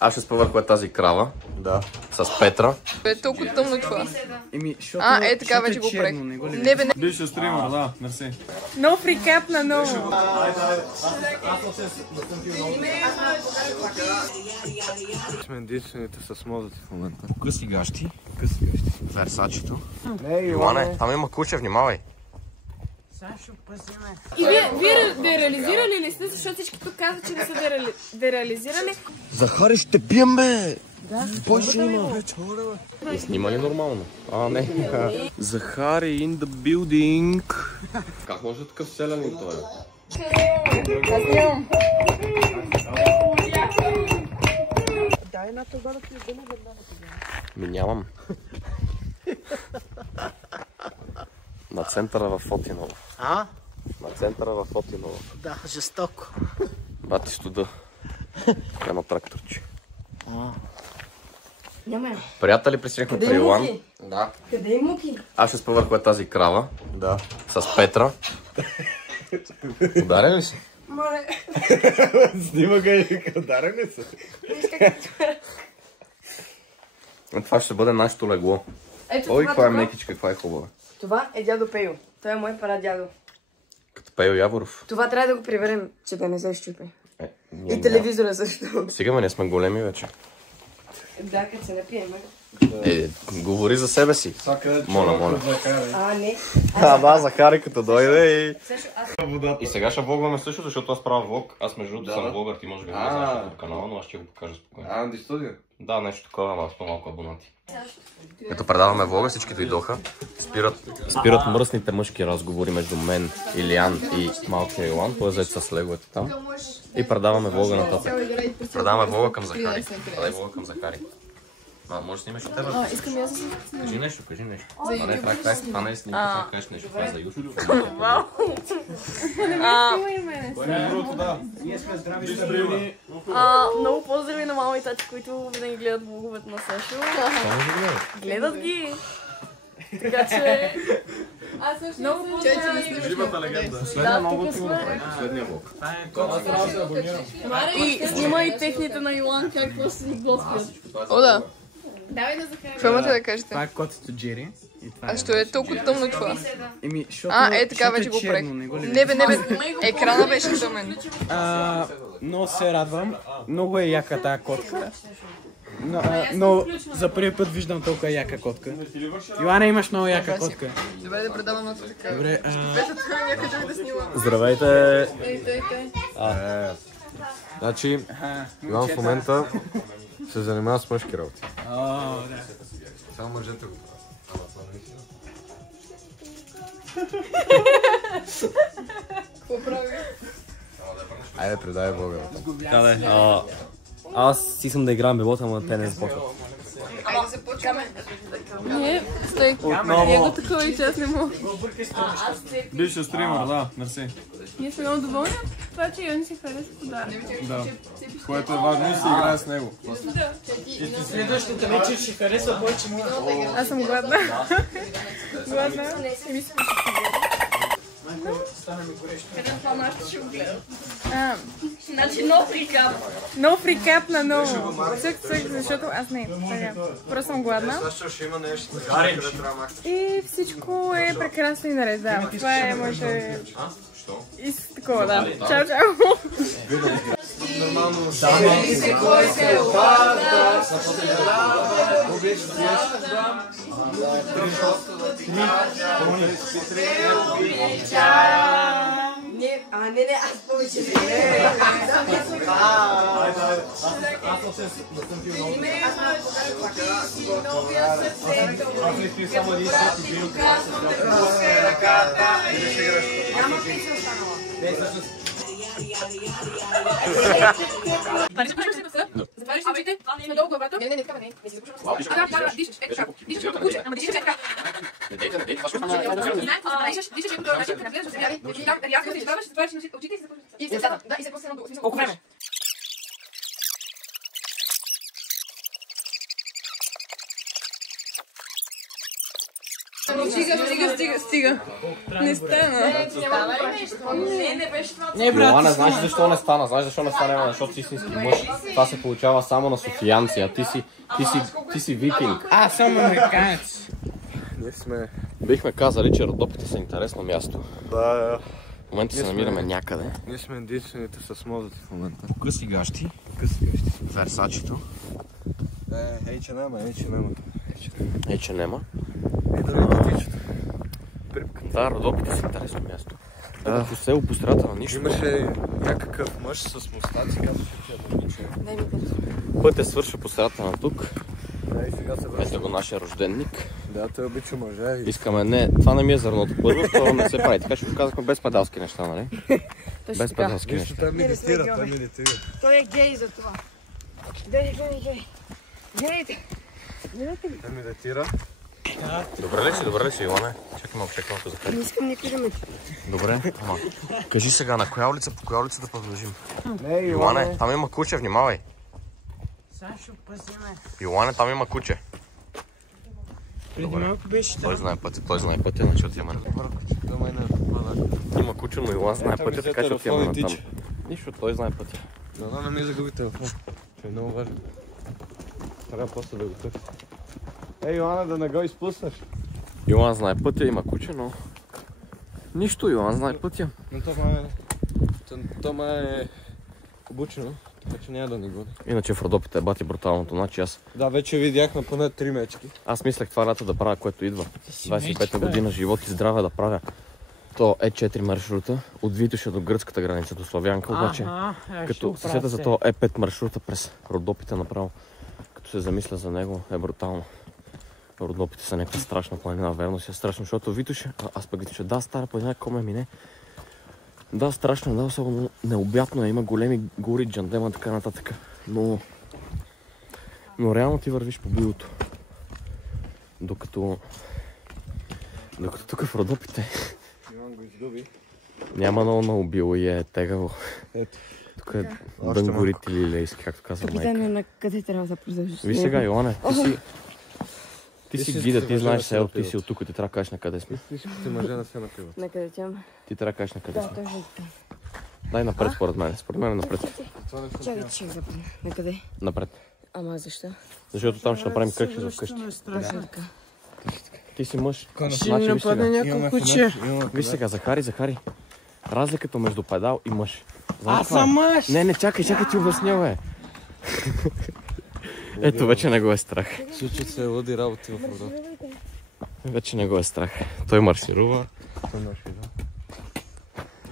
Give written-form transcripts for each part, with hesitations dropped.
Аз ще спа върху тази крава. Да. С Петра. Е толкова тъмно това. Така вече го правих. Не. Бившия стример, да, мерси. Нов рекап на ново. Сме единствените с модата в момента. Къси гащи. Версачето. Йоане, там има куче, внимавай. И вие дереализирали ли сте, защото всички тук казват, че не са дереализирали? Захари, ще пием, бе! Да, кой снима? Снима ли нормално? Не. Захари in the building. Как може такъв селянин той? Дай на това да ти издаме веднага. Ми нямам. На центъра в Фотиново. На центъра в Фотиново. Да, жестоко. Бати студа. Няма тракторче. Няма. Приятели, присъединихме при Илан. Да. Къде е Муки? Аз ще спа върху тази крава. Да. С Петра. Ударен ли си? Мале. Снима га и ударен ли си? Това ще бъде нашето легло. Ой, каква е мекичка, каква е хубава. Това е дядо Пейо. Той е мой прадядо. Като Пейо Яворов. Това трябва да го приверим, че да не се щупи. И телевизора също. Сега ние сме големи вече. Да, като се напием. Говори за себе си. Моля. Не. Да, Захари като дойде и... И сега ще влогваме също, защото аз правя влог. Аз между другото съм влогър, ти може би не знаеш от канала, но аз ще го покажа спокойно. Дистудио? Да, нещо такова, ама с по-малко абонати. Като предаваме влога, всички дойдоха. Спират мръсните мъжки разговори между мен, Илиан и малкия Илан. Той е зает с леговете там. И предаваме влога нататък. Предаваме влога към Захари. Предай влога към Захари. Може да снимеш от тебе? Искам аз да си. Кажи нещо. Това не е снимка, това кажеш нещо. Това е за YouTube. Вау! Ние сме здрави. Много поздрави на мама и тати, които винаги гледат влоговете на Сашо. Гледат ги! Така че... Много поздрави! Живата легенда. Последния влог. И снимай техните на Йоан, как просто си готвят. О, да. Давай да Захари. Какво имате да кажете? Това е котето Джери. А що е толкова тъмно това? Така вече го правих. Не, екрана беше тъмен. Много се радвам. Много е яка тая котка. Но за първи път виждам толкова яка котка. Йоана, имаш много яка котка. Добре да предавам на това така. Добре. Някой да снимам. Здравейте! Значи, Иван в момента се занимава с мъжки работи. Само мъжете го Какво прави? Айде, предай Бога. Аз искам да играм белота, ама те не започват. Айде започваме. Не, стой. Него такова и че аз не мога. Бившия стример, да, мерси. Ние сме много доволни от това, че Йони си хареса подарък. Да. Което е важно и си играе с него. Следващата вечер ще харесва повече моя. Аз съм гладна. Гладна. И ми се Стана ми горещо. ще го гледам. Значи нов рекап. Нов рекап на ново. Цък, защото аз не. Просто съм гладна. И всичко е прекрасно и наред. Да, това е моите... И с такова, да. Чао, чао. Нормално. Не, аз повече Затваряш си очите, надолу главата. Не, така не. Не си запушваш. Да, дишаш. Дишаш като куче. Ама дишаш така. Дишаш като начин, не влезеш в сериали. Там рязко се избаваш, затваряш очите и се запушваш. И се запушваш. Да, и се запушваш. Колко време? Стига. Не стана. Не беше това. Йоана, знаеш защо не стана? Знаеш защо не стана? Защото си истински мъж. Това се получава само на софиянци, а ти си викинг. Аз съм американец. Бихме казали, че Родопите са интересно място. Да. В момента се намираме някъде. Ние сме единствените с мозъци в момента. Къси гащи. Версачето. H&M-а. Да, Родопите са интересно място. По село, по страната на нищо. Имаше някакъв мъж с мустаци, казваше, че е мъжниче. Път е свършва по страната на тук. Да, и сега се връща. Ето го нашия рожденник. Да, той обича мъже. Искаме, не, това не ми е зърното първо, това не се прави. Така ще го казахме без педалски неща, нали? Без педалски неща. Той медитира. Той е гей за това. Гледайте. Той медитира. Добре ли си, Иване? Чакай малко, за къде. Не искам никой да ме... Добре, ама. Кажи сега, на коя улица, по коя улица да продължим? Иване, там има куче, внимавай. Сашо, пази ме. Йоане, там има куче. Преди малко беше Той знае пътя, значи отиваме на Има куче, но Йоан знае пътя, така че отиваме на там. Нищо, той знае пътя. Да, не ми загуби телефон. Че е много важно. Трябва после да го търся. Йоана, да не го изпуснеш. Йоан знае пътя, има куче, но... Нищо, Йоан знае пътя. Но това е обучено, така че няма да ни годи. Иначе в Родопите е бати бруталното, значи аз... Да, вече видях на поне 3 мечки. Аз мислех това лято да правя, което идва. 25-та година, живот и здраве да правя. То е 4 маршрута, от Витоша до гръцката граница, до Славянка, обаче като се сета за то е 5 маршрута през Родопите направо. Като се замисля за него, е брутално. Родопите са някаква страшна планина, верно си е страшно, защото Витоша, аз пък Витоша, да, стара планина, коме мине. Да, страшно, да, особено необятно е, има големи гори, джандема, така нататък. Но реално ти вървиш по билото. Докато тук в Родопите няма много било и е тегаво. Тук е дънгорите лилейски, както казва майка. Капитане, на къде трябва да продължиш? Виж сега, Йоане, ти си гида, ти знаеш село, ти си от тук, ти трябва да кажеш на къде сме. Всичките мъже не се напиват. На къде тяме? Ти трябва да кажеш на къде Да, сме. точно така. Дай напред според мен. Според мен е напред. Чакай, че ще запомня. На къде? Напред. Ама защо? Защото там ще направим къщи за вкъщи. Така. Ти си мъж. Ще ни нападне някой куче. Виж сега, Захари. Разликата между педал и мъж. Аз съм мъж! Не, чакай, ти обясня, бе. Ето, вече не го е страх. Случат се луди работи в Родопите. Вече не го е страх. Той марширува.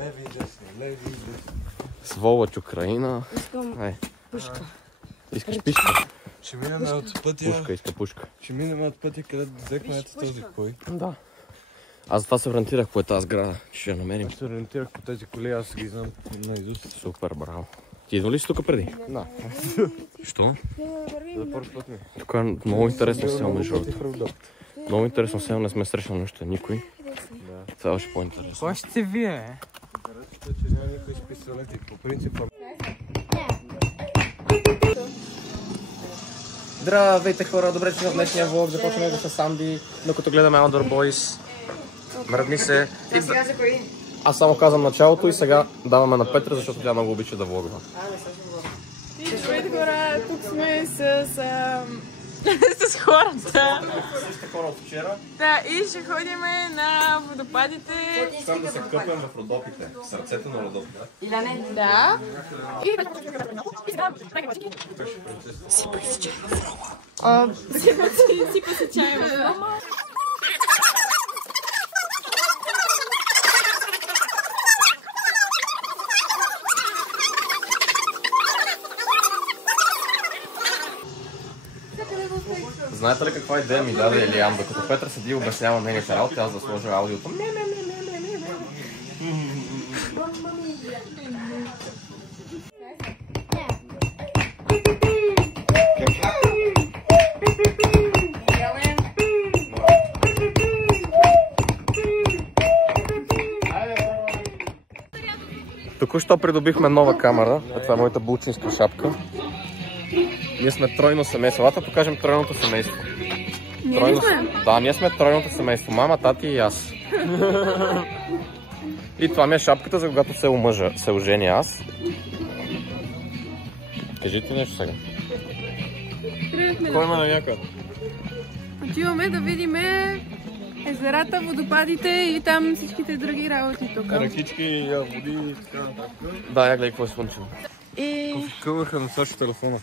Леви и десни. Сволъч Украина. Искам пушка. Искаш пишка? Ще минем от пътя. Иска пушка. Ще минем от пътя, където взехме ето този кой. Да. Аз затова се ориентирах по тази сграда. Ще я намерим. Аз се ориентирах по тези коли, аз ги знам наизуст. Супер, браво. Ти идва ли си тук преди? Да. Що? За първ път ми. Тук е много интересно село, между другото. Много интересно село, не сме срещали още никой. Това е още по-интересно. Кой сте вие? Че няма никой с пистолети. По принцип... Здравейте хора, добре че в днешния влог започваме го с Анди, докато гледаме Outdoor Boys. Мръдни се. Аз само казвам началото и сега даваме на Петра, защото тя много обича да влогва. Здравейте хора, тук сме с хората. Същите хора от вчера. Да, и ще ходим на водопадите. Искам да се къпем в Родопите, в сърцето на Родопите. Да. И... Сипа си чай в рома. Знаете ли каква идея ми даде Елиан? Докато Петър седи и обяснява нейните работи, аз да сложа аудиото. Току-що придобихме нова камера. Това е моята булчинска шапка. Ние сме тройно семейство. Елата покажем тройното семейство. Ние ли сме? Да, ние сме тройното семейство. Мама, тати и аз. И това ми е шапката, за когато се оженя аз. Кажите нещо сега. Кой има на някъде? Отиваме да видим езерата, водопадите и там всичките други работи тук. Ръкички, води и така нататък. Да, я гледай какво е слънчево. И... Къваха на Сашо телефона.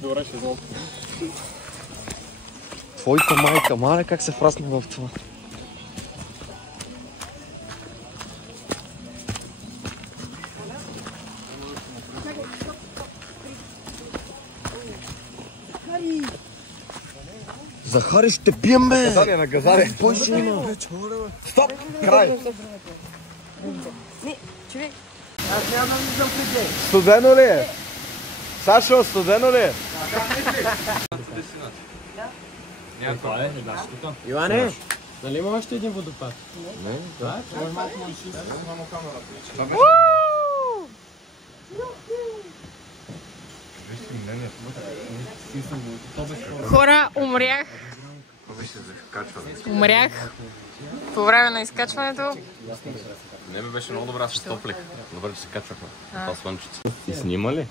Добре, ще знам. Твоята майка, мале как се фрасна в това. Захари, ще пием, бе! Наказание, наказание! Боже има! Стоп! Край! Не, човек. Студено ли е? Сашо, студено ли е? Йоане, нали има още един водопад? Не, да. Хора, умрях. Умрях. По време на изкачването. Не бе, беше много добра с топлик. Добре, че се качвахме. Това слънчице. И снима ли?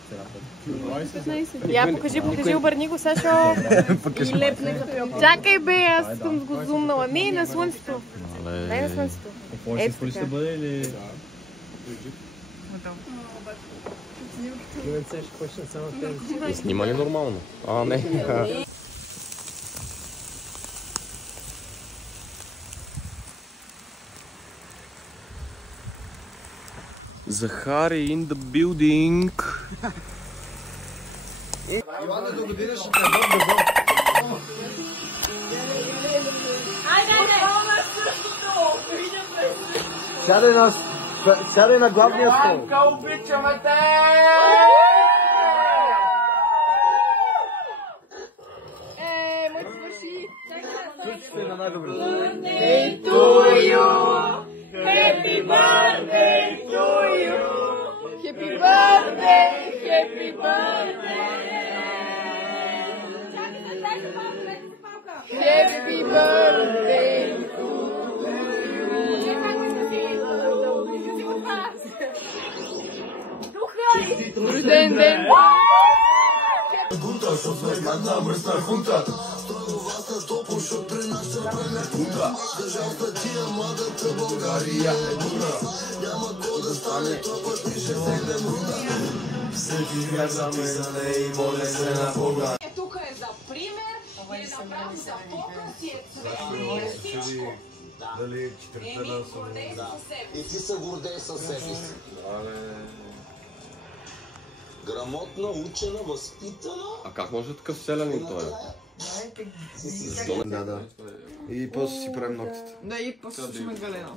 Я, покажи, обърни го, Сашо. И лепне като я. Чакай бе, аз съм го зумнала. Не, на слънцето. Дай на слънцето. Ето така. бъде или... И снима ли нормално? А, не. Захари in the building. Иване, до година ще те бъде. Сядай на главния стол. обичаме те! Моите свърши. Ще на най-добре. Happy birthday to you. Happy birthday, happy birthday. Happy birthday to you. Рожден ден. Тук е за пример или направо за показ и е цвет и всичко. Дали 4 гордей със себе И ти се гордей със себе си. Грамотна, учена, възпитана. А как може такъв селянин той? Да. И после си правим ногтите. Да, и после слушаме Галена.